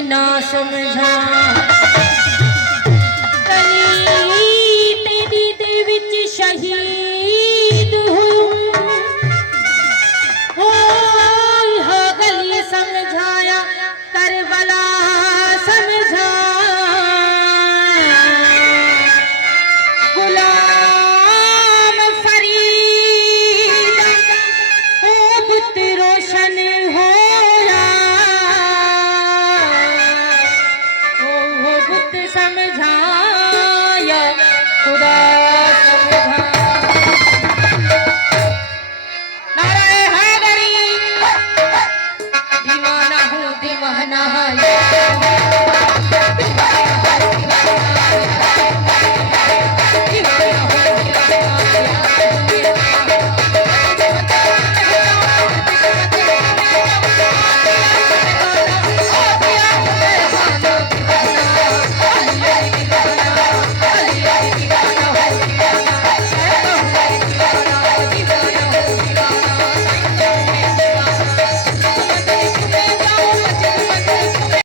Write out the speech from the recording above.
ना समझा तेरी दे विच शहीद हो गली समझाया करबला समझा गुलाम फरीद ओ बुत रोशन होया ओ बुत समझाया खुदा समझा नारे हैदरी दीवाना हूँ दीवाना है